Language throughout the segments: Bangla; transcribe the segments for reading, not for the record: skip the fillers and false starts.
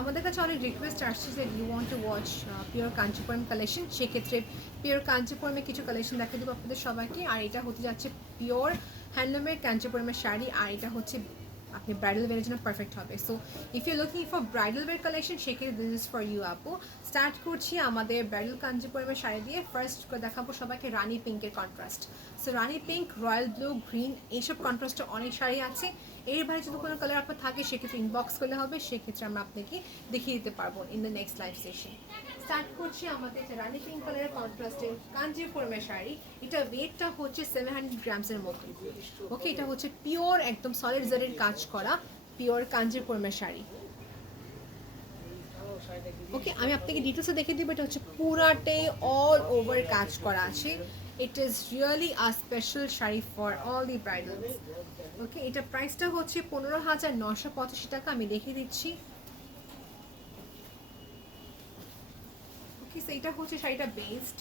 আমাদের কাছে অনেক রিকোয়েস্ট আসছে যে you want to watch pure Kanchipuram collection, সেক্ষেত্রে পিওর কাঞ্চিপুরমে কিছু কালেকশন দেখা দেবো আপনাদের সবাইকে। আর এটা হতে যাচ্ছে পিওর হ্যান্ডলুমের কাঞ্চিপুরমের শাড়ি, আর এটা হচ্ছে আপনি ব্রাইডাল ওয়ারের জন্য পারফেক্ট হবে। So if you looking for bridal wear collection, সেক্ষেত্রে দিস ইজ ফর ইউ আপু। স্টার্ট করছি আমাদের ব্রাইডাল কাঞ্চিপুরমের শাড়ি দিয়ে। ফার্স্ট দেখাবো সবাইকে রানি পিঙ্কের কন্ট্রাস্ট। সো রানি পিঙ্ক, রয়্যাল ব্লু, গ্রিন, এইসব কন্ট্রাস্টে অনেক শাড়ি আছে। এর বাইরে যদি কোনো কালার আপনার থাকে সেক্ষেত্রে ইনবক্স করলে হবে, সেক্ষেত্রে আমরা আপনাকে দেখিয়ে দিতে পারবো in the next live session. Start করছি আমাদের রানি পিঙ্ক কালারের কন্ট্রাস্টের কাঞ্জিপুরমের শাড়ি। এটা ওয়েটটা হচ্ছে 700 গ্রামসের মতো। ওকে, এটা হচ্ছে পিওর একদম সলিড জারির কাজ করা পিওর কাঞ্জিপুরমের শাড়ি। ওকে, আমি আপনাকে ডিটেলসে দেখে দিব। এটা হচ্ছে পুরাটাই অল ওভার কাজ করা আছে। It is really a special sari for all the bridals. Okay, এটা প্রাইসটা হচ্ছে 15,985 টাকা। আমি দেখিয়ে দিচ্ছি। ওকে, সো এটা হচ্ছে শাড়িটা বেস্ট।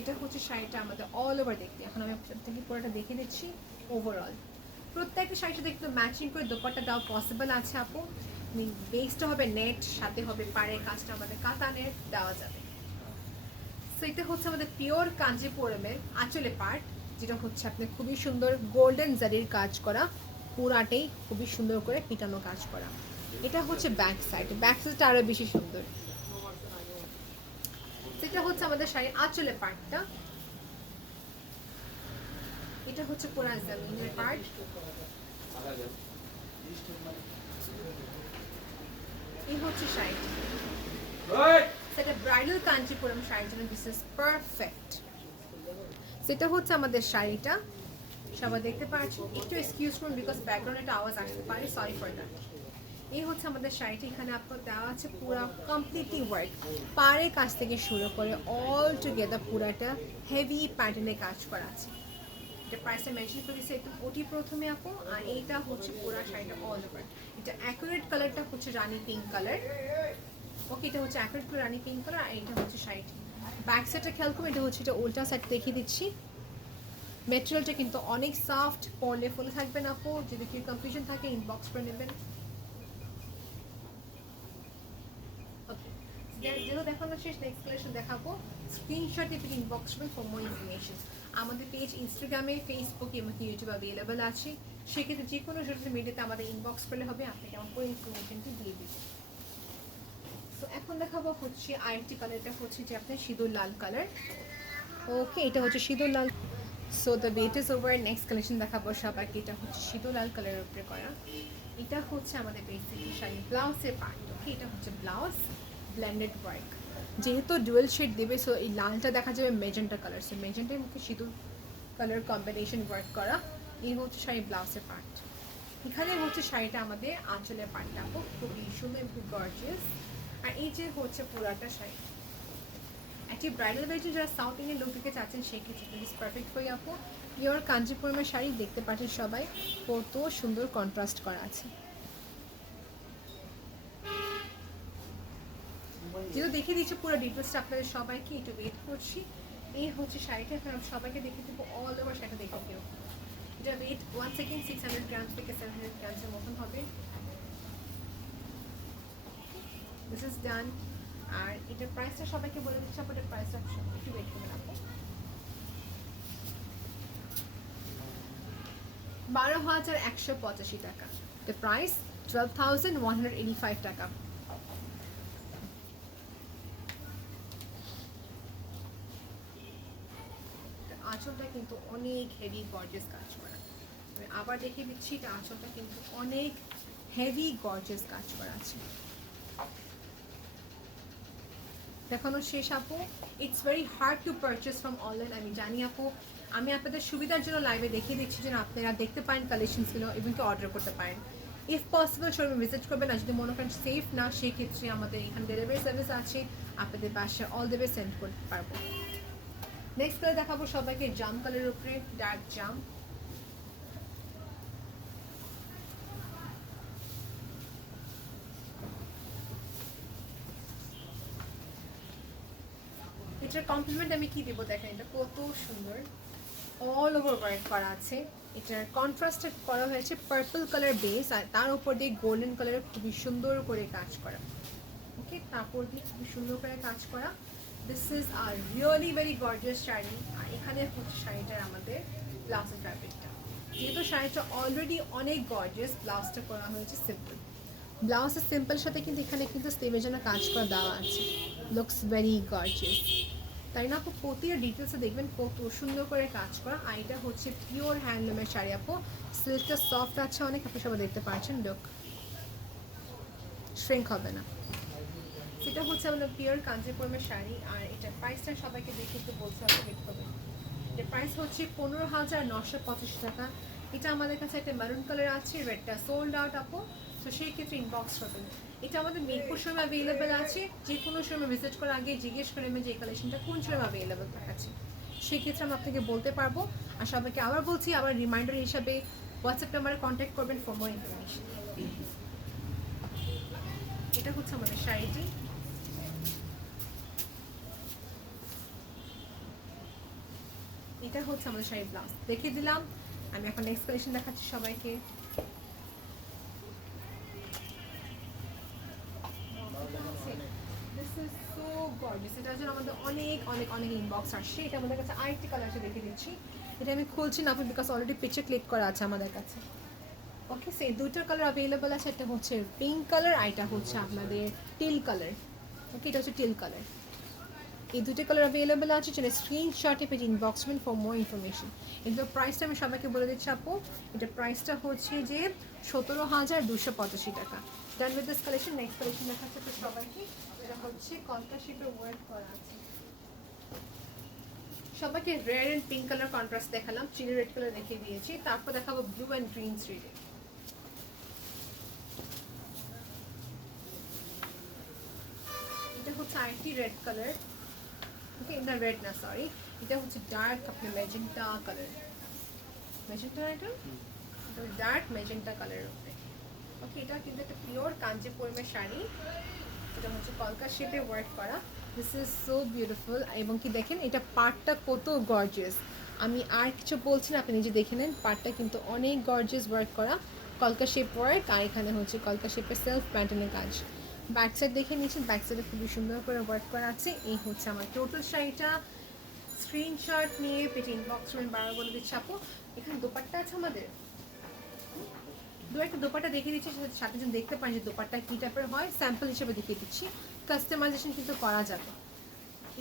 এটা হচ্ছে শাড়িটা আমাদের অল ওভার দেখতে। এখন আমি আপনাকে পুরোটা দেখে দিচ্ছি ওভারঅল। প্রত্যেকটা শাড়ির সাথে একটু ম্যাচিং করে দোপাট্টা দেওয়া পসিবল আছে আপু। বেসটা হবে নেট, সাথে হবে পাড়ের কাজটা আমাদের কাতানের দেওয়া যাবে। সো এটা হচ্ছে আমাদের পিওর কাঞ্জিপুরমের আঁচলে পার্ট, যেটা হচ্ছে আপনি খুবই সুন্দর গোল্ডেন জারির কাজ করা, পুরাটাই খুবই সুন্দর করে পিটানো কাজ করা। এটা হচ্ছে ব্যাক সাইড, ব্যাক সাইডটা আরও বেশি সুন্দর। সেটা হচ্ছে আমাদের শাড়ির আঁচলে পার্টটা। এটা হচ্ছে পুরা জামিনের পার্ট। এই হচ্ছে শাড়ি, সেটা ব্রাইডাল কাঞ্চিপুরম শাড়ির জন্য দিস ইজ পারফেক্ট। সেটা হচ্ছে আমাদের শাড়িটা, সবাই দেখতে পাচ্ছি। একটু এক্সকিউজ করুন বিকজ ব্যাকগ্রাউন্ডে একটা আওয়াজ আসতে পারে, সরি ফর দ্যাট। এই হচ্ছে আমাদের শাড়িটা। এখানে আপনার দেওয়া আছে পুরো কমপ্লিটলি ওয়ার্ক, পাড়ের কাজ থেকে শুরু করে অল টুগেদার পুরাটা হেভি প্যাটার্নে কাজ করা আছে। এটা প্রাইসটা মেনশন করে দিচ্ছে একটু ওটি প্রথমে আপু। আর এইটা হচ্ছে পুরো শাড়িটা অল ওভার। এটা অ্যাকুরেট কালারটা হচ্ছে রানি পিঙ্ক কালার। ওকে, এটা হচ্ছে অ্যাকুরেট কালার রানি পিঙ্ক কালার। আর এটা হচ্ছে শাড়িটি ব্যাক সাইডটা খেয়াল করুন। এটা হচ্ছে এটা উল্টা সাইড দেখিয়ে দিচ্ছি। মেটেরিয়ালটা কিন্তু অনেক সফট, পরলে ফুলে থাকবে না আপু। যদি কেউ কনফিউশন থাকে ইনবক্স করে নেবেন। ওকে, যেহেতু দেখানো শেষ, নেক্সট কালেকশন দেখাবো। স্ক্রিনশট দিয়ে ইনবক্স করবেন ফর মোর ইনফরমেশন। আমাদের পেজ ইনস্টাগ্রামে, ফেসবুকে এবং ইউটিউবে অ্যাভেলেবেল আছে। সেক্ষেত্রে যে কোনো সোশ্যাল মিডিয়াতে আমাদের ইনবক্স করলে হবে, আপনাকে আমার পুরো ইনফরমেশনটি দিয়ে দিব। তো এখন দেখাবো হচ্ছে আরেকটি কালারটা হচ্ছে যে আপনার সিঁদুর লাল কালার। ওকে, এটা হচ্ছে সিঁদুর লাল। So the wait is over. Next collection দেখাবো সবাইকে। এটা হচ্ছে সিঁদুর লাল কালারের উপরে করা। এটা হচ্ছে আমাদের বেসিক শাড়ি ব্লাউজের পার্ট। ওকে, এটা হচ্ছে ব্লাউজ ব্লেন্ডেড ওয়ার্ক। যেহেতু ডুয়েল শেড দেবে, সো এই লালটা দেখা যাবে মেজেন্টা কালার। সো মেজেন্টার মুখে সিঁদুর কালার কম্বিনেশন ওয়ার্ক করা। এই হচ্ছে শাড়ি ব্লাউজের পার্ট। এখানে হচ্ছে শাড়িটা আমাদের আঁচলের পার্টটা খুবই সুন্দর, খুব গর্জিয়াস। আর এই যে হচ্ছে পুরাটা শাড়ি, একটি ব্রাইডাল ওয়্যার যারা সাউথ ইন্ডিয়ান লুক দিতে চাচ্ছেন সেক্ষেত্রে it is perfect for you আপু। পিওর কাঞ্জিপুরমের শাড়ি দেখতে পাচ্ছেন সবাই, কত সুন্দর কন্ট্রাস্ট করা আছে। যেহেতু দেখে দিচ্ছি পুরো ডিটেলসটা আপনাদের সবাইকে, একটু ওয়েট করছি। এই হচ্ছে শাড়িটা, এখন আমি সবাইকে দেখে দেবো অল ওভার শাড়িটা দেখে কেউ। এটা ওয়েট 1 সেকেন্ড 600 গ্রাম থেকে 700 গ্রামসের মতন হবে। This is done. আর এটার প্রাইসটা সবাইকে বলে দিচ্ছি। আপনাদের প্রাইসটা একটু ওয়েট করে রাখবো। 12,185 টাকা। দ্য প্রাইস 12,185 টাকা। আঁচলটা কিন্তু অনেক হেভি গর্জিয়াস কাজ করা। আমি আবার দেখিয়ে দিচ্ছি, এটা আঁচলটা কিন্তু অনেক হেভি গর্জিয়াস কাজ করা আছে। দেখানো শেষ আপু। It's very hard to purchase from online, আমি জানি আপু। আমি আপনাদের সুবিধার জন্য লাইভে দেখিয়ে দিচ্ছি যেন আপনারা দেখতে পারেন কালেকশনসগুলো এবং কি অর্ডার করতে পারেন। ইফ পসিবল শোরুমে ভিজিট করবেন। আর যদি মনে করেন সেফ না, সেক্ষেত্রে আমাদের এখানে ডেলিভারি সার্ভিস আছে, আপনাদের বাসায় অল দ্য ওয়ে সেন্ড করতে পারবো। নেক্সট কালার দেখাবো সবাইকে, জাম কালারের উপরে, ডার্ক জাম। এটার কমপ্লিমেন্ট আমি কি দেবো দেখেন, এটা কত সুন্দর অল ওভার ওয়ার্ক করা আছে। এটার কন্ট্রাস্টে করা হয়েছে পার্পল কালার বেস, আর তার উপর দিয়ে গোল্ডেন কালারের খুবই সুন্দর করে কাজ করা। ওকে, তারপর দিয়ে খুবই সুন্দর করে কাজ করা। দিস ইজ আর রিয়েলি ভেরি গর্জিয়াস শাড়ি। আর এখানে হচ্ছে শাড়িটার আমাদের ব্লাউজের ফ্যাব্রিকটা, যেহেতু শাড়িটা অলরেডি অনেক গর্জিয়াস, ব্লাউজটা করা হয়েছে সিম্পল। ব্লাউজের সিম্পল সাথে কিন্তু এখানে কিন্তু স্লিভের জন্য কাজ করা দেওয়া আছে, লুকস ভেরি গর্জিয়াস, তাই না আপু? প্রতিটা ডিটেলসে দেখবেন কত সুন্দর করে কাজ করা। আর এটা হচ্ছে পিওর হ্যান্ডলুমের শাড়ি আপু, সিল্কটা সফট আছে অনেক, আপনি সবাই দেখতে পাচ্ছেন, লুক শ্রিঙ্ক হবে না। সেটা হচ্ছে আমাদের পিওর কাঞ্জিপুরমের শাড়ি। আর এটার প্রাইসটা সবাইকে দেখে একটু বলতে হবে, দেখতে হবে। এটার প্রাইস হচ্ছে 15,985 টাকা। এটা আমাদের কাছে একটা মেরুন কালার আছে, রেডটা সোল্ড আউট আপু, তো সেই ক্ষেত্রে ইনবক্স করবেন। এটা আমাদের মিরপুর সময় অ্যাভেলেবেল আছে, যে কোনো সময় ভিজিট করার আগে জিজ্ঞেস করে নেবেন যে এই কালেকশনটা কোন সময় অ্যাভেলেবেল আছে, সেক্ষেত্রে আমি আপনাকে বলতে পারবো। আর সবাইকে আবার বলছি, আবার রিমাইন্ডার হিসাবে হোয়াটসঅ্যাপ নাম্বারে কন্ট্যাক্ট করবেন ফর মোর ইনফরমেশন। এটা হচ্ছে আমাদের শাড়িটি। এটা হচ্ছে আমাদের শাড়ির ব্লাউজ, দেখিয়ে দিলাম। আমি এখন নেক্সট কালেকশন দেখাচ্ছি সবাইকে। এটার জন্য আমাদের অনেক অনেক অনেক ইনবক্স আসছে। এটা আমাদের কাছে আরেকটি কালার আছে, দেখে দিচ্ছি। এটা আমি খুলছি না আপনি, বিকজ অলরেডি পিকচার ক্লিক করা আছে আমাদের কাছে। ওকে, সেই দুইটার কালার অ্যাভেলেবল আছে। এটা হচ্ছে পিঙ্ক কালার, আর এটা হচ্ছে আপনাদের টিল কালার। ওকে, এটা হচ্ছে টিল কালার। এই দুটো কালার অ্যাভেলেবেল আছে, যেটা স্ক্রিনশটে পেজ ইনবক্সমেন্ট ফর মোর ইনফরমেশন। এগুলোর প্রাইসটা আমি সবাইকে বলে দিচ্ছি আপু, এটার প্রাইসটা হচ্ছে যে 17,285 টাকা। Done with this collection. Next collection দেখাচ্ছে তো সবাইকে। এটা হচ্ছে কলকা শিপে ওয়ার্ক করা আছে। সবাইকে red and pink colour contrast দেখালাম, চিলি রেড কালার দেখিয়ে দিয়েছি, তারপর দেখাবো ব্লু অ্যান্ড গ্রিন থ্রিডে। এটা হচ্ছে আরেকটি রেড কালার। ওকে, না রেড না, সরি, এটা হচ্ছে ডার্ক আপনার ম্যাজেন্টা কালার। ম্যাজেন্টা, এটা ডার্ক ম্যাজেন্টা কালারের উপরে। ওকে, এটা কিন্তু একটা পিওর কাঞ্জিপুরমের শাড়ি। এটা হচ্ছে কলকা শেপে ওয়ার্ক করা। This is so beautiful. এবং কি দেখেন এটা পার্টটা কত গর্জিয়াস, আমি আর কিছু বলছি না, আপনি নিজে দেখে নেন। পার্টটা কিন্তু অনেক গর্জিয়াস ওয়ার্ক করা, কলকা শেপ ওয়ার্ক। আর এখানে হচ্ছে কলকা শেপের সেলফ প্যাটার্নের কাজ। ব্যাক সাইড দেখে নিয়েছেন, ব্যাক সাইডে খুবই সুন্দর করে ওয়ার্ক করা আছে। এই হচ্ছে আমার টোটাল শাড়িটা। স্ক্রিনশট নিয়ে পেটে ইনবক্স করবেন, বারবার বলে দিচ্ছি আপু। এখানে দোপাট্টা আছে আমাদের, দু একটা দোপাট্টা দেখিয়ে দিচ্ছি, সাথে যেন দেখতে পান যে দোপাট্টা কী টাইপের হয়, স্যাম্পল হিসেবে দেখিয়ে দিচ্ছি। কাস্টমাইজেশন কিন্তু করা যাবে।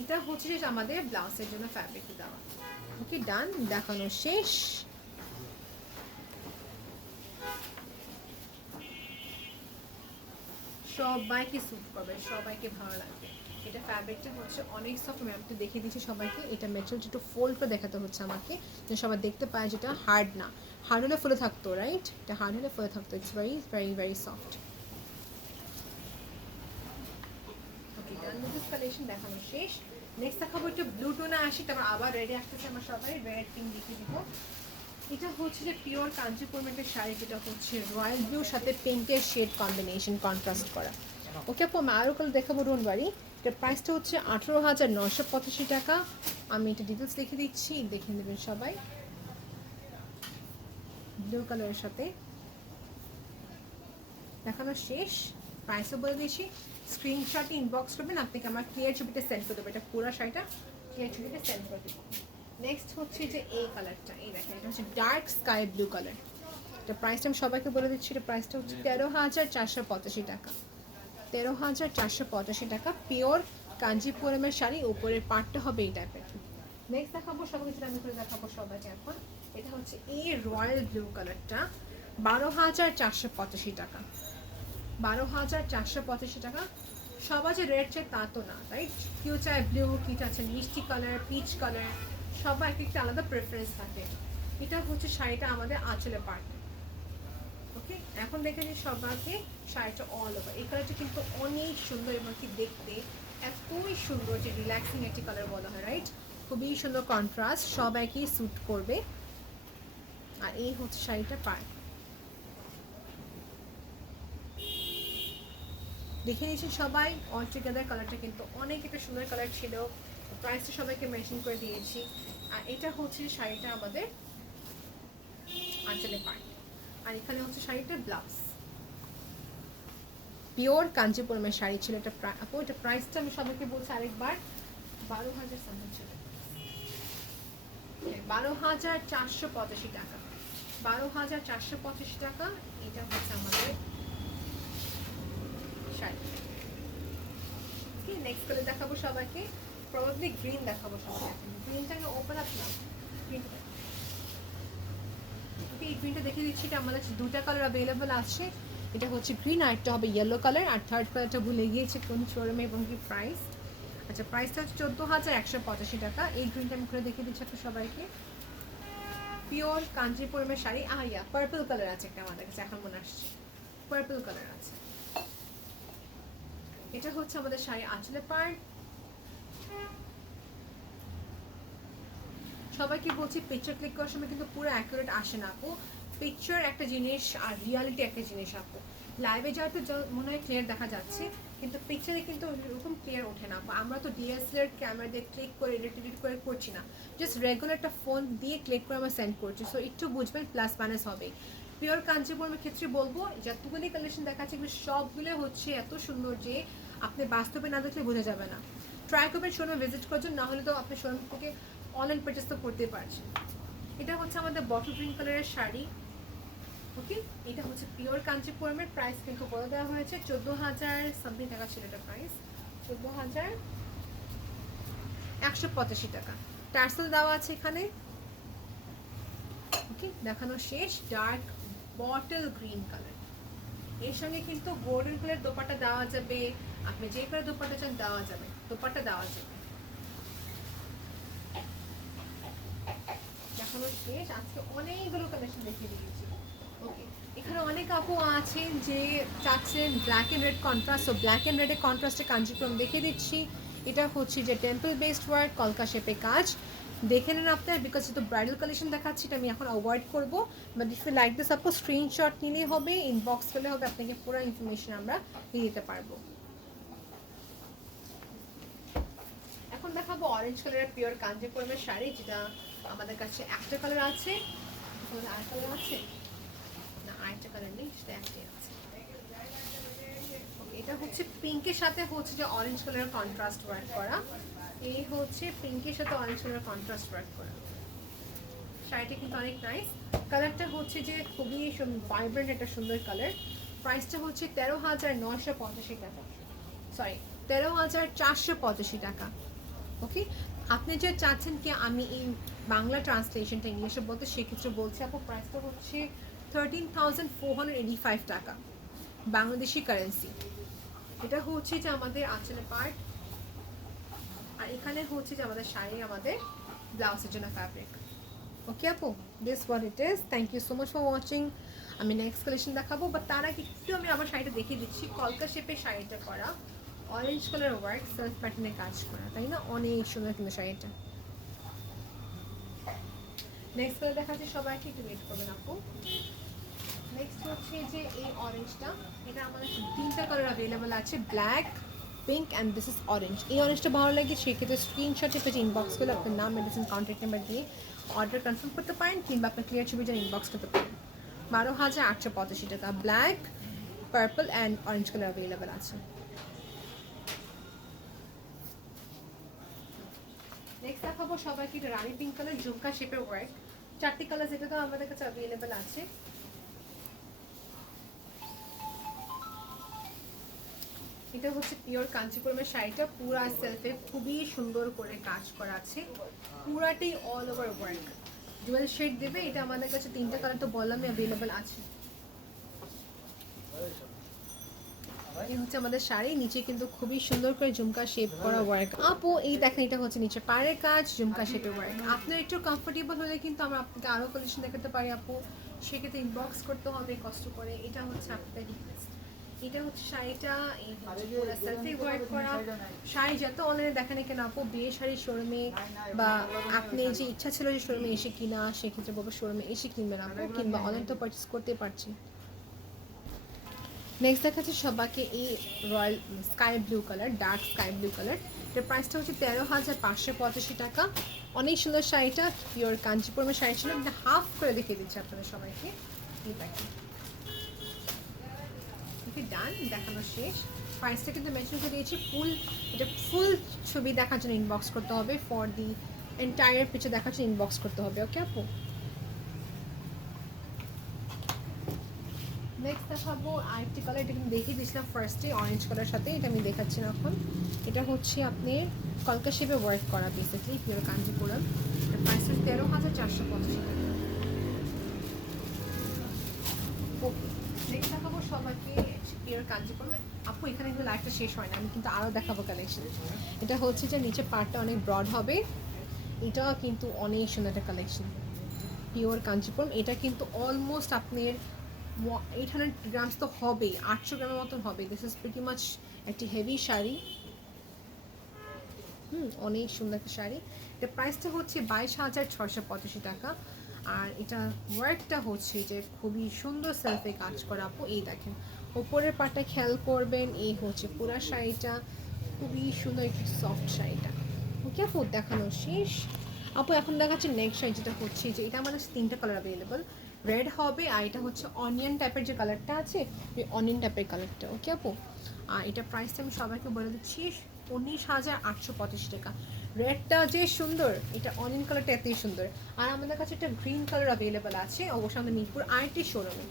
এটা হচ্ছে যে আমাদের ব্লাউজের জন্য ফ্যাব্রিক দেওয়া। ওকে, ডান, দেখানো শেষ। সবাইকে স্যুট করবে, সবাইকে ভালো লাগবে। এটা ফ্যাব্রিকটা হচ্ছে অনেক সফট, আমি একটু দেখিয়ে দিচ্ছি সবাইকে। এটা মেটেরিয়াল একটু ফোল্ড করে দেখাতে হচ্ছে আমাকে, যে সবাই দেখতে পায় যেটা হার্ড না। হার্ড হলে ফুলে থাকতো, রাইট? এটা হার্ড হলে ফুলে থাকতো। It's very very very soft. Okay, done with this collection দেখানো শেষ। নেক্সট দেখাবো একটু ব্লু টোনে আসি, তারপর আবার রেডে আসতেছে আমার সবাই, রেড পিঙ্ক দেখিয়ে দিব। এটা হচ্ছে যে পিওর কাঞ্জিপুরম একটা শাড়ি, যেটা হচ্ছে রয়্যাল ব্লুর সাথে পিঙ্কের শেড কম্বিনেশন কন্ট্রাস্ট করা। ওকে আপু, আমি আরও কালার দেখাবো, ডোন্ট ওয়ারি। এটার প্রাইসটা হচ্ছে 18,985 টাকা। আমি এটা ডিটেলস লিখে দিচ্ছি, দেখে নেবেন সবাই। ব্লু কালারের সাথে দেখানো শেষ, প্রাইসও বলে দিয়েছি। স্ক্রিনশটে ইনবক্স করবেন, আপনাকে আমার ক্লিয়ার ছবিটা সেন্ড করে দেবো। এটা পুরো শাড়িটা ক্লিয়ার ছবিটা সেন্ড করে দেবো। নেক্সট হচ্ছে যে এই কালারটা, এই দেখেন, এটা হচ্ছে ডার্ক স্কাই ব্লু কালার। এটা প্রাইসটা আমি সবাইকে বলে দিচ্ছি, এটা প্রাইসটা হচ্ছে 13,485 টাকা। 13,485 টাকা। পিওর কাঞ্জিপুরমের শাড়ি, উপরের পার্টটা হবে এই টাইপের। নেক্সট দেখাবো সবাইকে, যেটা আমি করে দেখাবো সবাইকে এখন। এটা হচ্ছে এই রয়্যাল ব্লু কালারটা, 12,485 টাকা। 12,485 টাকা। সবাই যে রেড চায় তা তো না, রাইট? কেউ চায় ব্লু, কেউ চাচ্ছে মিষ্টি কালার, পিচ কালার, সবার এক একটা আলাদা প্রেফারেন্স থাকে। এটা হচ্ছে শাড়িটা আমাদের আঁচলের পার্ট। ওকে, এখন দেখে নিই সবাইকে শাড়িটা অল ওভার। এই কালারটা কিন্তু অনেক সুন্দর, এবং কি দেখতে এতই সুন্দর, যে রিল্যাক্সিং একটি কালার বলা হয়, রাইট? খুবই সুন্দর কন্ট্রাস্ট, সবাইকেই স্যুট করবে। আর এই হচ্ছে শাড়িটার পার্ট। দেখে নিয়েছি সবাই অল টুগেদার। কালারটা কিন্তু অনেক একটা সুন্দর কালার ছিল। প্রাইসটা সবাইকে মেনশন করে দিয়েছি। আর এটা হচ্ছে শাড়িটা আমাদের আঁচলের পার্ট। আর এখানে হচ্ছে শাড়িটার ব্লাউজ। পিওর কাঞ্জিপুরমের শাড়ি ছিল এটা। আপু এটা প্রাইসটা আমি সবাইকে বলছি আরেকবার, 12,000 সামথিং ছিল, 12,485 টাকা, 12,485 টাকা। এটা হচ্ছে আমাদের শাড়ি। নেক্সট কালার দেখাবো সবাইকে, প্রবাবলি গ্রিন দেখাবো সবাইকে। গ্রিনটাকে ওপেন আপ না, গ্রিনটা এই গ্রিনটা দেখে দিচ্ছি। এটা আমাদের দুটা কালার অ্যাভেলেবল আছে, এটা হচ্ছে গ্রিন, আর একটা হবে ইয়েলো কালার, আর থার্ড কালারটা ভুলে গিয়েছে কোন শোরুমে এবং কি প্রাইস। আচ্ছা প্রাইসটা হচ্ছে 14,185 টাকা। এই গ্রিনটা আমি করে দেখিয়ে দিচ্ছি আপনার সবাইকে। পিওর কাঞ্জিপুরমের শাড়ি। ইয়া পার্পল কালার আছে একটা আমাদের কাছে, এখন মনে আসছে পার্পল কালার আছে। এটা হচ্ছে আমাদের শাড়ি আঁচলের পার্ট। সবাইকে বলছি পিকচার ক্লিক করার সময় কিন্তু পুরো অ্যাকুরেট আসে না আপু। পিকচার একটা জিনিস আর রিয়ালিটি একটা জিনিস আপু। লাইভে যাওয়াতে মনে হয় ক্লিয়ার দেখা যাচ্ছে, কিন্তু পিকচারে কিন্তু ওরকম ক্লিয়ার ওঠে না আপু। আমরা তো ডিএসএলআর ক্যামেরা দিয়ে ক্লিক করে এডিট করে করছি না, জাস্ট রেগুলার একটা ফোন দিয়ে ক্লিক করে আমরা সেন্ড করছি। সো একটু বুঝবেন, প্লাস মাইনাস হবে। পিওর কাঞ্জিপুরমের ক্ষেত্রে বলবো যতগুলি কালেকশন দেখাচ্ছে সবগুলো হচ্ছে এত সুন্দর যে আপনি বাস্তবে না দেখলে বোঝা যাবে না। ট্রাই করবেন শোরুমে ভিজিট করার জন্য, না হলে তো আপনি শোরুম থেকে অনলাইন পারচেস তো করতে পারছেন। এটা হচ্ছে আমাদের বটল গ্রিন কালারের শাড়ি। ওকে, এটা হচ্ছে পিওর কাঞ্জিপুরমের। প্রাইস কিন্তু বলে দেওয়া হয়েছে 14,000 সামথিং টাকা ছিল এটা প্রাইস, 14,185 টাকা। টার্সেল দেওয়া আছে এখানে। ওকে, দেখানো শেষ। ডার্ক বটল গ্রিন কালার, এর সঙ্গে কিন্তু গোল্ডেন কালার দোপাট্টা দেওয়া যাবে, আপনি যে কালার দোপাট্টা চান দেওয়া যাবে, দোপাট্টা দেওয়া যাবে। দেখানো শেষ। আজকে অনেকগুলো কালেকশন দেখিয়ে দিয়েছি। ওকে, এখানে অনেক আপু আছেন যে চাচ্ছেন black and red contrast. So black and রেডের কন্ট্রাস্টে কাঞ্জিপুরম দেখিয়ে দিচ্ছি। এটা হচ্ছে যে টেম্পল বেসড ওয়ার্ক, কলকা শেপে কাজ। দেখে নেন আপনার, বিকজ যেহেতু ব্রাইডাল কালেকশন দেখাচ্ছি এটা আমি এখন অ্যাভয়েড করবো। But if you like this আপু স্ক্রিনশট নিলেই হবে, ইনবক্স করলে হবে, আপনাকে পুরো ইনফরমেশন আমরা দিয়ে দিতে পারবো। এখন দেখাবো অরেঞ্জ কালারের পিওর কাঞ্জিপুরমের শাড়ি, যেটা আমাদের কাছে একটা কালার আছে। আর কালার আছে না, আরেকটা কালার নেই, সেটা একটাই আছে। এটা হচ্ছে পিঙ্কের সাথে হচ্ছে যে অরেঞ্জ কালারের কন্ট্রাস্ট ওয়ার্ক করা। এই হচ্ছে পিঙ্কের সাথে অরেঞ্জ কালারের কন্ট্রাস্ট ওয়ার্ক করা শাড়িটা, কিন্তু অনেক নাইস। কালারটা হচ্ছে যে খুবই ভাইব্রেন্ট একটা সুন্দর কালার। প্রাইসটা হচ্ছে 13,985 টাকা, সরি 13,485 টাকা। ওকে, আপনি যে চাচ্ছেন কি আমি এই বাংলা ট্রান্সলেশনটা ইংলিশে বলতে, সেক্ষেত্রে বলছি আপু প্রাইসটা হচ্ছে 13,485 টাকা বাংলাদেশি কারেন্সি। এটা হচ্ছে যে আমাদের আঁচলের পার্ট, আর এখানে হচ্ছে যে আমাদের শাড়ি, আমাদের ব্লাউজের জন্য ফ্যাব্রিক। ওকে আপু, this what it is. Thank you so much for watching. আমি নেক্সট কালেকশন দেখাবো, বাট তার আগে একটু আমি আমার শাড়িটা দেখিয়ে দিচ্ছি। কলকা শেপের শাড়িটা করা, অরেঞ্জ কালার ওয়ার্ক, সেলফ প্যাটার্নে কাজ করা, তাই না? অনেক সুন্দর কিন্তু শাড়িটা। নেক্সট কালার দেখাচ্ছি সবাইকে, একটু ওয়েট করবেন আপু। নেক্সট হচ্ছে যে এই অরেঞ্জটা, এটা আমাদের তিনটা কালার অ্যাভেলেবল আছে, black, pink and this is orange. এই অরেঞ্জটা ভালো লাগে সেক্ষেত্রে স্ক্রিনশটে পেজে ইনবক্স করলে আপনার নাম, মেডিসিন, কন্ট্যাক্ট নাম্বার দিয়ে অর্ডার কনফার্ম করতে পারেন, কিংবা আপনার ক্লিয়ার ছবি যেন ইনবক্স করতে পারেন। 12,885 টাকা। Black, purple and orange colour available আছে। নেক্সট দেখাবো সবাইকে এটা রানি পিঙ্ক কালার, ঝুমকা শেপের ওয়ার্ক। চারটি কালার যেটা তো আমাদের কাছে অ্যাভেলেবল আছে। এটা হচ্ছে পিওর কাঞ্চিপুরমের শাড়িটা, পুরা সেলফে খুবই সুন্দর করে কাজ করা আছে, পুরাটাই all over work, jewel shade দেবে। এটা আমাদের কাছে তিনটা কালার তো বললামই অ্যাভেলেবল আছে। এই হচ্ছে আমাদের শাড়ি, নিচে কিন্তু খুবই সুন্দর করে ঝুমকা শেপ করা ওয়ার্ক। আপু এই দেখেন, এটা হচ্ছে নিচে পাড়ের কাজ, ঝুমকা শেপের ওয়ার্ক। আপনার একটু কমফোর্টেবল হলে কিন্তু আমরা আপনাকে আরও কালেকশন দেখাতে পারি আপু, সেক্ষেত্রে ইনবক্স করতে হবে কষ্ট করে। এটা হচ্ছে আপনাদের রিকোয়েস্ট। এটা হচ্ছে শাড়িটা, এই পুরো সেলফি ওয়ার্ক করা শাড়ি। যত অনলাইনে দেখেন কেন আপু, বিয়ে শাড়ি শোরুমে, বা আপনি যে ইচ্ছা ছিল যে শোরুমে এসে কিনা, সেক্ষেত্রে বলবো শোরুমে এসে কিনবেন আপু, কিংবা অনলাইন তো পারচেস করতে পারছি। নেক্সট দেখাচ্ছি সবাইকে এই royal sky blue colour, dark sky blue colour. এটার প্রাইসটা হচ্ছে 13,585 টাকা। অনেক সুন্দর শাড়িটা, পিওর কাঞ্চিপুরমের শাড়ি ছিল। এটা হাফ করে দেখিয়ে দিচ্ছি আপনাদের সবাইকে। এই দেখেন, ওকে ডান, দেখানো শেষ। প্রাইসটা কিন্তু মেনশন করে দিয়েছি। এটা ফুল ছবি দেখার জন্য ইনবক্স করতে হবে, ফর দি এন্টায়ার পিকচার দেখার জন্য ইনবক্স করতে হবে। ওকে আপু, নেক্সট দেখাবো আরেকটি কালার। এটা কিন্তু দেখিয়ে দিয়েছিলাম ফার্স্টে অরেঞ্জ কালার সাথে, এটা আমি দেখাচ্ছি না এখন। এটা হচ্ছে আপনি কলকা শেপে ওয়ার্ক করা বেসিকলি পিওর কাঞ্জিপুরম। এর প্রাইস 13,450 টাকা। ওকে, নেক্সট দেখাবো সবাইকে পিওর কাঞ্জিপুরম। আপু এখানে কিন্তু লাইফটা শেষ হয় না, আমি কিন্তু আরও দেখাবো কালেকশন। এটা হচ্ছে যে নিচে পার্টটা অনেক ব্রড হবে, এটাও কিন্তু অনেক সুন্দর একটা কালেকশন পিওর কাঞ্জিপুরম। এটা কিন্তু অলমোস্ট আপনার 800 গ্রামস তো হবেই, 800 গ্রামের মতন হবে। দিস ইজ প্রিটি মাচ একটি হেভি শাড়ি। অনেক সুন্দর একটা শাড়ি। এটা প্রাইসটা হচ্ছে 22,685 টাকা। আর এটা ওয়ার্কটা হচ্ছে যে খুবই সুন্দর সেলফে কাজ করা আপু। এই দেখেন ওপরের পাটটা খেয়াল করবেন, এই হচ্ছে পুরা শাড়িটা খুবই সুন্দর একটি সফট শাড়িটা। ওকে আপু, দেখানো শেষ। আপু এখন দেখাচ্ছে নেক্সট শাড়ি, যেটা হচ্ছে যে এটা আমাদের 3টা কালার অ্যাভেলেবল। রেড হবে, আর এটা হচ্ছে অনিয়ন টাইপের যে কালারটা আছে, ওই অনিয়ন টাইপের কালারটা। ওকে আপু, আর এটা প্রাইসটা আমি সবাইকে বলে দিচ্ছি 19,885 টাকা। রেডটা যে সুন্দর, এটা অনিয়ন কালারটা এতই সুন্দর। আর আমাদের কাছে একটা গ্রিন কালার অ্যাভেলেবল আছে, অবশ্যই আমাদের মিরপুর আরেকটি শোরুমে।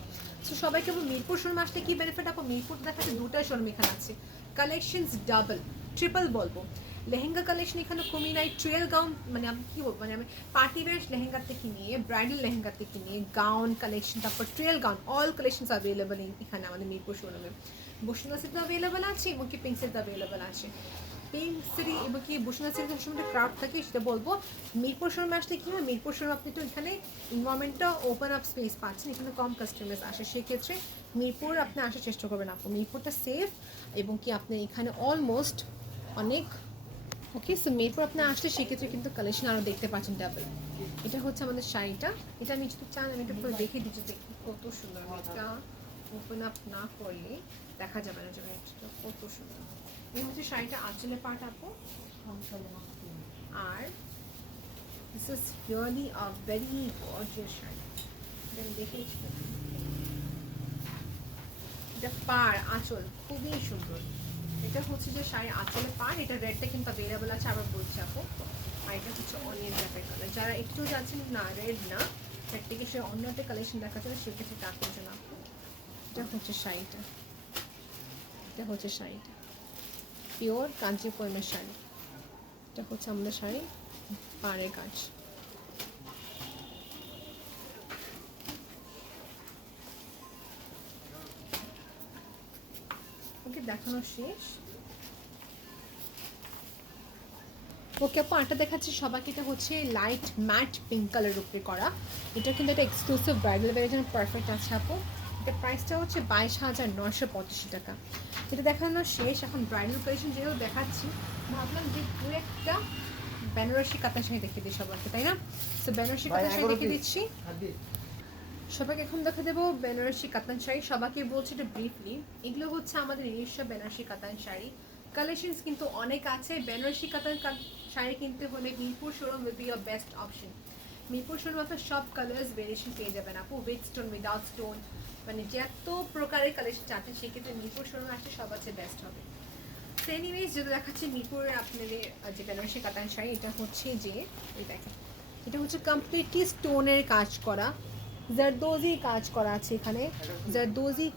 সো সবাইকে মিরপুর শোরুমে আসলে কি বেনিফিট আপু? মিরপুর দেখা যাচ্ছে 2টা শোরুম এখানে আছে, কালেকশনস ডাবল ট্রিপল বলবো। লেহেঙ্গা কালেকশন এখানে কমই নাই, ট্রেল গাউন মানে আমি কী বলবো, মানে আমি পার্টি ওয়্যার লেহেঙ্গা থেকে নিয়ে ব্রাইডাল লেহেঙ্গা থেকে নিয়ে গাউন কালেকশন, তারপর trail gown, all collections available এখানে আমাদের মিরপুর শোরুমে। বসুন্ধরা সিটিতে অ্যাভেলেবল আছে এবং কি পিঙ্ক সিটিতে অ্যাভেলেবল আছে। পিঙ্ক সিটি এবং কি বসুন্ধরা সিটিতে সবসময় ক্রাউড থাকে, সেটা বলবো। মিরপুর শোরুমে আসলে কী হয়, মিরপুর শোরুম আপনি তো এখানে ইনভারমেন্টটা ওপেন আপ স্পেস পাচ্ছেন, এখানে কম কাস্টমার্স আসে, সেক্ষেত্রে মিরপুর আপনি আসার চেষ্টা করবেন আপু। মিরপুরটা সেফ এবং কি আপনি এখানে অলমোস্ট অনেক ওকে। সো মিরপুর আপনি আসলে সেক্ষেত্রে কিন্তু কালেকশন আরও দেখতে পাচ্ছেন ডাবল। এটা হচ্ছে আমাদের শাড়িটা, এটা আমি যদি চান আমি একটু করে দেখে দিচ্ছি, দেখি কত সুন্দর। এটা ওপেন আপ না করলে দেখা যাবে না, যাবে কত সুন্দর। এই হচ্ছে শাড়িটা আঁচলের পার্ট আপু। আর this is really a very gorgeous sari, আমি দেখেছি। এটা পার আঁচল খুবই সুন্দর। এটা হচ্ছে যে শাড়ি আঁচলের পার, এটা রেডটা কিন্তু অ্যাভেলেবল আছে, আবার বলছি আপু। আর এটা হচ্ছে অনিয়ন টাইপের কালার। যারা একটু যাচ্ছেন না রেড না, রেড থেকে সে অন্য একটা কালেকশন দেখা যাবে, সেক্ষেত্রে তা করছে না আপু। এটা হচ্ছে শাড়িটা, এটা হচ্ছে শাড়িটা পিওর কাঞ্চিপুরমের শাড়ি। এটা হচ্ছে আমাদের শাড়ি, পাড়ের কাজ। ওকে, দেখানো শেষ। ওকে আপু, আরেকটা দেখাচ্ছি সবাইকে। এটা হচ্ছে লাইট ম্যাট পিঙ্ক কালারের উপরে করা। এটা কিন্তু একটা এক্সক্লুসিভ ব্রাইডাল ওয়্যারের জন্য পারফেক্ট আছে আপু। এটা প্রাইসটা হচ্ছে 22,985 টাকা। এটা দেখানো শেষ। এখন ব্রাইডাল কালেকশন যেহেতু দেখাচ্ছি, ভাবলাম যে দু একটা বেনারসি কাতান শাড়ি দেখে দিই সবাইকে, তাই না? তো বেনারসি কাতান শাড়ি দেখে দিচ্ছি সবাইকে। এখন দেখা দেবো বেনারসি কাতান শাড়ি। সবাইকে বলছি এটা ব্রিফলি, এগুলো হচ্ছে আমাদের নিজস্ব বেনারসি কাতান শাড়ি। কালেকশনস কিন্তু অনেক আছে। বেনারসি কাতান শাড়ি কিনতে হলে Mirpur showroom will be your best option. Mirpur showroom আপনার সব কালার্স ভেরিয়েশন পেয়ে যাবেন আপু, উইথ স্টোন উইদাউট স্টোন, মানে যত প্রকারের কালেকশন চাচ্ছেন সেক্ষেত্রে মিরপুর শোরুমে আসলে সব আছে বেস্ট হবে। সো এনিওয়েজ, যেটা দেখাচ্ছি মিরপুরের আপনাদের যে বেনারসি কাতান শাড়ি, এটা হচ্ছে যে এই দেখেন, এটা হচ্ছে কমপ্লিটলি স্টোনের কাজ করা, জারদোজি কাজ করা আছে এখানে, জারদোজি।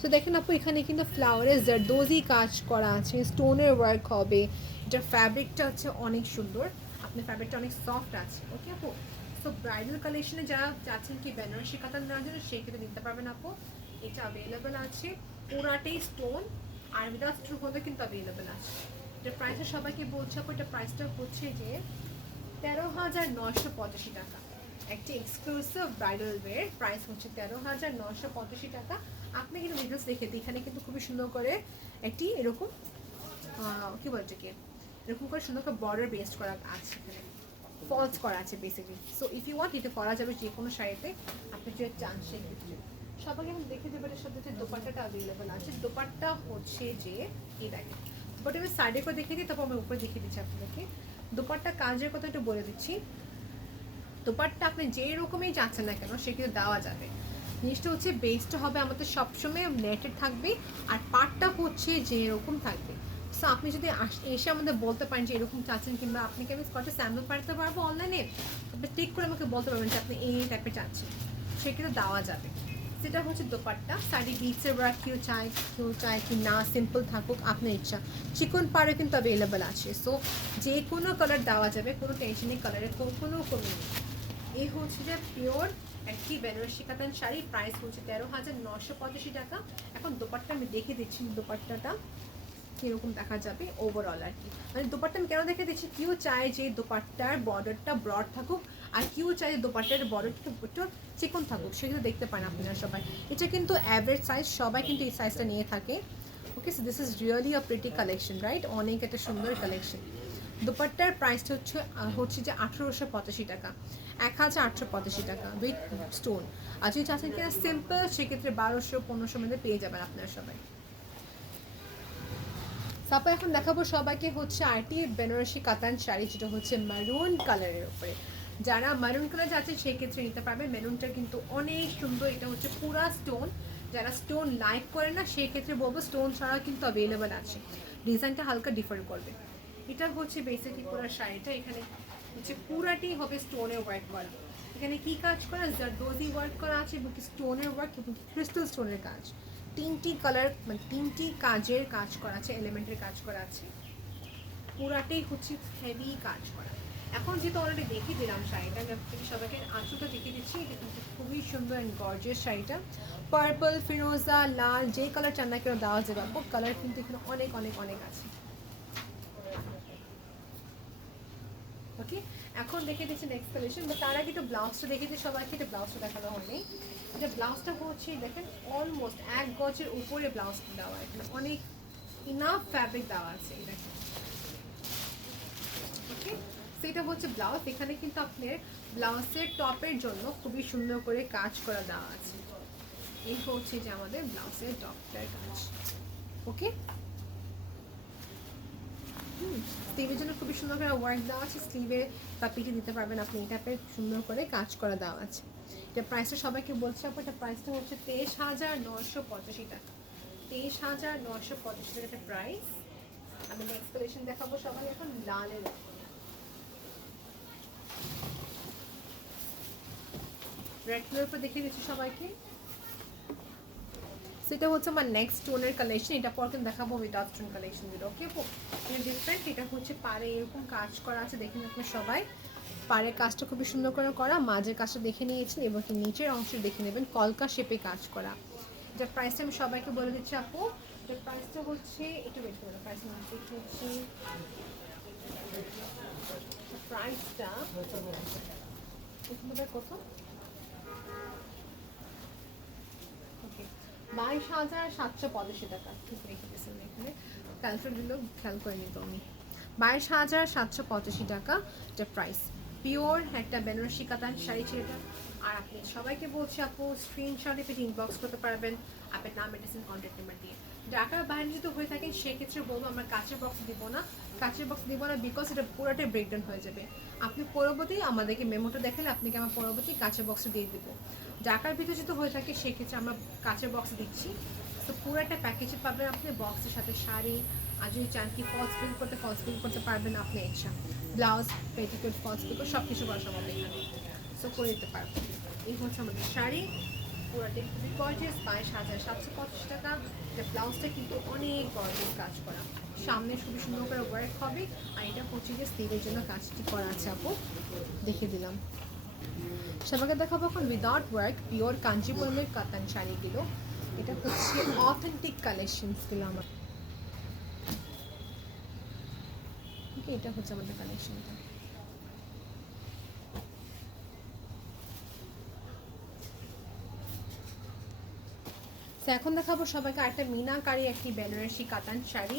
তো দেখেন আপু, এখানে কিন্তু ফ্লাওয়ারের জারদোজি কাজ করা আছে, স্টোনের ওয়ার্ক হবে। এটার ফ্যাব্রিকটা হচ্ছে অনেক সুন্দর, আপনার ফ্যাব্রিকটা অনেক সফট আছে। ওকে আপু, সো ব্রাইডাল কালেকশনে যারা চাচ্ছেন কি বেনারসি কাতান নেওয়ার জন্য, সেই ক্ষেত্রে নিতে পারবেন আপু। এটা অ্যাভেলেবেল আছে, পুরাটাই স্টোন, আর উইদাউট স্টোন হলে কিন্তু অ্যাভেলেবেল আছে। এটার প্রাইসটা সবাইকে বলছে আপু, এটা প্রাইসটা হচ্ছে যে 13,985 টাকা। একটি এক্সক্লুসিভ ব্রাইডাল ওয়্যার, প্রাইস হচ্ছে 13,985 টাকা। আপনি কিন্তু ডিটেলস দেখে দিই, এখানে কিন্তু খুবই সুন্দর করে একটি এরকম কী বলছে কি, এরকম করে সুন্দর করে বর্ডার বেস্ট করা আছে, এখানে ফলস করা আছে basically. So if you want, এটা করা যাবে যে কোনো শাড়িতে, আপনি যদি চান সেই ক্ষেত্রে। সবাইকে আমি দেখে দেবো এর সাথে যে দোপাট্টাটা অ্যাভেলেবেল আছে। দোপাট্টা হচ্ছে যে এই দেখেন, বাট আমি সাইডে করে দেখিয়ে দিই, তারপর আমি উপরে দেখিয়ে দিচ্ছি আপনাদেরকে। দোপাট্টা কাজের কথা একটু বলে দিচ্ছি। দোপাট্টা আপনি যে রকমই চাচ্ছেন না কেন, সেগুলো দেওয়া যাবে। জিনিসটা হচ্ছে বেসটা হবে আমাদের সবসময় নেটেড থাকবে, আর পার্টটা হচ্ছে যে এরকম থাকবে। সো আপনি যদি এসে আমাদের বলতে পারেন যে এরকম চাচ্ছেন, কিংবা আপনাকে আমি স্কচের স্যাম্পল পাঠাতে পারবো অনলাইনে, আপনি ঠিক করে আমাকে বলতে পারবেন যে আপনি এই টাইপের চাচ্ছেন, সেক্ষেত্রে দেওয়া যাবে। সেটা হচ্ছে দোপাট্টা। শাড়ি বিটসের ওয়ার্ক কেউ চায় কি না সিম্পল থাকুক, আপনার ইচ্ছা। চিকন পাড়ে কিন্তু অ্যাভেলেবেল আছে। সো যে কোনো কালার দেওয়া যাবে, কোনো টেনশনই কালারের কোনো কমি নেই। এই হচ্ছে যে পিওর একটি বেনারসি কাতান শাড়ি, প্রাইস হচ্ছে 13,985 টাকা। এখন দোপাট্টা আমি দেখে দিচ্ছি, দোপাট্টাটা কীরকম দেখা যাবে ওভারঅল আর কি। মানে দোপাট্টা আমি কেন দেখে দিচ্ছি, কেউ চায় যে দোপাট্টার বর্ডারটা ব্রড থাকুক, আর কেউ চায় যে দোপাট্টার বর্ডারটা একটু চিকন থাকুক, সেগুলো দেখতে পান আপনারা সবাই। এটা কিন্তু অ্যাভারেজ সাইজ, সবাই কিন্তু এই সাইজটা নিয়ে থাকে। Okay, so this is really a pretty collection, right? অনেক একটা সুন্দর কালেকশন। দোপাট্টার প্রাইসটা হচ্ছে যে 1885 টাকা, 1885 টাকা উইথ স্টোন। আর যদি চাচ্ছেন কিনা সিম্পল, সেক্ষেত্রে 1200-1500 মধ্যে পেয়ে যাবেন আপনারা সবাই। তারপর এখন দেখাবো সবাইকে হচ্ছে আরটি বেনারসি কাতান শাড়ি, যেটা হচ্ছে মারুন কালারের উপরে। যারা মারুন কালার যাচ্ছে সেক্ষেত্রে নিতে পারবে। মেরুনটা কিন্তু অনেক সুন্দর, এটা হচ্ছে পুরা স্টোন। যারা স্টোন লাইক করে না সেক্ষেত্রে বলবো স্টোন ছাড়া কিন্তু অ্যাভেলেবেল আছে। ডিজাইনটা হালকা ডিফার করবে। এটা হচ্ছে বেসিকলি পুরো শাড়িটা, এখানে হচ্ছে পুরাটি হবে স্টোনের ওয়ার্ক করা। এখানে কি কাজ করা, জারদোজি ওয়ার্ক করা আছে এবং স্টোনের ওয়ার্ক এবং ক্রিস্টাল স্টোনের কাজ। তিনটি কালার, মানে তিনটি কাজের কাজ করা আছে, এলিমেন্টের কাজ করা আছে। পুরাটাই হচ্ছে হেভি কাজ করা। এখন যেহেতু অলরেডি দেখিয়ে দিলাম শাড়িটা, আমি আপনাকে সবাইকে আঁচলটা দেখিয়ে দিচ্ছি। এটা কিন্তু খুবই সুন্দর অ্যান্ড গর্জিয়াস শাড়িটা। পার্পল, ফিরোজা, লাল, যে কালার চান না কেন দেওয়া যাবে। কালার কিন্তু এখানে অনেক অনেক অনেক আছে। ওকে, এখন দেখে দিচ্ছি নেক্সট কালেকশন। বাট তার আগে একটু ব্লাউজটা দেখে দিই সবাইকে। এটা ব্লাউজটা দেখানো হয়নি। এটা ব্লাউজটা হচ্ছে দেখেন অলমোস্ট 1 গজের উপরে ব্লাউজটা দেওয়া, এখানে অনেক ইনাফ ফ্যাব্রিক দেওয়া আছে। দেখেন, ওকে, সেটা হচ্ছে ব্লাউজ। এখানে কিন্তু আপনার ব্লাউজের টপের জন্য খুবই সুন্দর করে কাজ করা দেওয়া আছে। এই হচ্ছে যে আমাদের ব্লাউজের টপটার কাজ। ওকে, স্লিভের জন্য খুবই সুন্দর করে ওয়ার্ক দেওয়া আছে। স্লিভে বা পিঠে দিতে পারবেন আপনি, এই টাইপের সুন্দর করে কাজ করা দেওয়া আছে। এটা প্রাইসটা সবাইকে বলছি আপু, এটা প্রাইসটা হচ্ছে 23,985 টাকা। 23,985 টাকা একটা প্রাইস। আমি নেক্সট কালেকশন দেখাবো সবাই এখন লালের। রেড কালার উপর দেখিয়ে দিচ্ছি সবাইকে। সেটা হচ্ছে আমার নেক্সট টোনের কালেকশন। এটা পর কিন্তু দেখাবো উইদাউট স্টোন কালেকশনগুলো। ওকে, এটা ডিফারেন্ট। এটা হচ্ছে পাড়ে এরকম কাজ করা আছে, দেখেন আপনার সবাই। পাড়ের কাজটা খুবই সুন্দর করে করা, মাঝের কাজটা দেখে নিয়েছেন এবং নিচের অংশ দেখে নেবেন কলকা শেপে কাজ করা। এটার প্রাইসটা আমি সবাইকে বলে দিচ্ছি আপু। এটার প্রাইসটা হচ্ছে, একটু ওয়েট করুন, প্রাইস হচ্ছে প্রাইসটা কত, 22,785 টাকা। ঠিক রেখে দিয়েছেন এখানে, ক্যালকুলেটরগুলো খেয়াল করে নিত আমি। 22,785 টাকা এটা প্রাইস। পিওর একটা বেনারসি কাতান শাড়ি ছিল এটা। আর আপনি সবাইকে বলছি আপু, স্ক্রিনশটে পেয়ে ইনবক্স করতে পারবেন আপনার নাম, মেডিসিন, কন্ট্যাক্ট নাম্বার দিয়ে। ঢাকার বাইরে যদি হয়ে থাকেন সেক্ষেত্রে বলবো আমরা কাচের বক্স দিব না। কাচের বক্স দিব না বিকজ এটা পুরোটাই ব্রেকডাউন হয়ে যাবে। আপনি পরবর্তী আমাদেরকে মেমোটা দেখালে আপনাকে আমার পরবর্তী কাচের বক্সে দিয়ে দেবো। ঢাকার ভিতরে যদি হয়ে থাকে সেক্ষেত্রে আমরা কাচের বক্স দিচ্ছি। তো পুরো একটা প্যাকেজে পাবেন আপনি, বক্সের সাথে শাড়ি, আর যদি চান কি ফলস পিক করতে পারবেন আপনি। Extra blouse, petticoat, falls pick সব কিছু করা সম্ভব এখানে। সো করে দিতে পারবেন। এই হচ্ছে আমাদের শাড়ি, পুরোটা খুবই গর্জিয়াস। 22,785 টাকা। এটা ব্লাউজটা কিন্তু অনেক গর্জিয়াস কাজ করা, সামনে খুবই সুন্দর করে ওয়ার্ক হবে। আর এটা হচ্ছে যে স্লিভের জন্য কাজটি করা আছে আপু, দেখে দিলাম সবাইকে। দেখাবো এখন উইদাউট ওয়ার্ক পিওর কাঞ্জিপুরমের কাতান শাড়িগুলো। এটা হচ্ছে অথেন্টিক কালেকশনসগুলো আমার। ওকে, এটা হচ্ছে আমাদের কালেকশনটা। এখন দেখাবো সবাইকে একটা মিনাকারি একটি বেনারসি কাতান শাড়ি।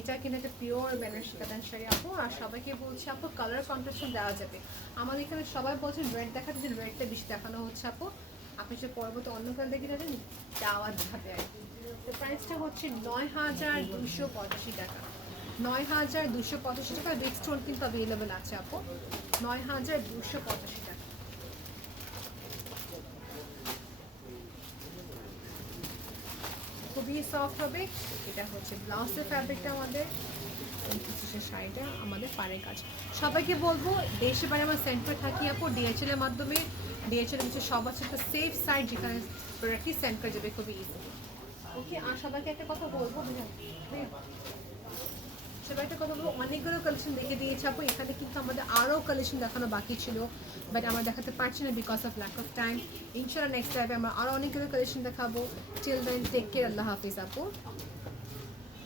এটা কিন্তু একটা পিওর বেনারসি কাতান শাড়ি আপু। আর সবাইকে বলছি আপু কালার কন্ট্রাস্ট দেওয়া যাবে। আমাদের এখানে সবাই বলছেন রেড দেখাতে, যে রেডটা বেশি দেখানো হচ্ছে আপু। আপনি যে পরবর্তী অন্য কালার দেখে যাবেন দেওয়া যাবে আর কি। তো প্রাইসটা হচ্ছে 9,285 টাকা। 9,285 টাকা। রিক্স স্টোন কিন্তু অ্যাভেলেবেল আছে আপু। 9,285 টাকা। খুবই সফট হবে। এটা হচ্ছে ব্লাউজের ফ্যাব্রিকটা আমাদের, শাড়িটা আমাদের পাড়ের কাজ। সবাইকে বলবো দেশে বাইরে আমরা সেন্ড করে থাকি আপু ডিএচএল এর মাধ্যমে। ডিএচএল হচ্ছে সব আছে একটা সেফ সাইট যেখানে প্রোডাক্টটি সেন্ড করে যাবে খুবই ইজি। ওকে, আর সবাইকে একটা কথা বলবো, সবাইকে কথা বলবো, অনেকগুলো কালেকশন দেখে দিয়েছে আপু। এখানে কিন্তু আমাদের আরও কালেকশন দেখানো বাকি ছিল, বাট আমরা দেখাতে পারছি না because of lack of time. ইনশাআল্লাহ নেক্সট টাইমে আমরা আরও অনেকগুলো কালেকশন দেখাবো। টিল দেন টেক কেয়ার, আল্লাহ হাফিজ আপু।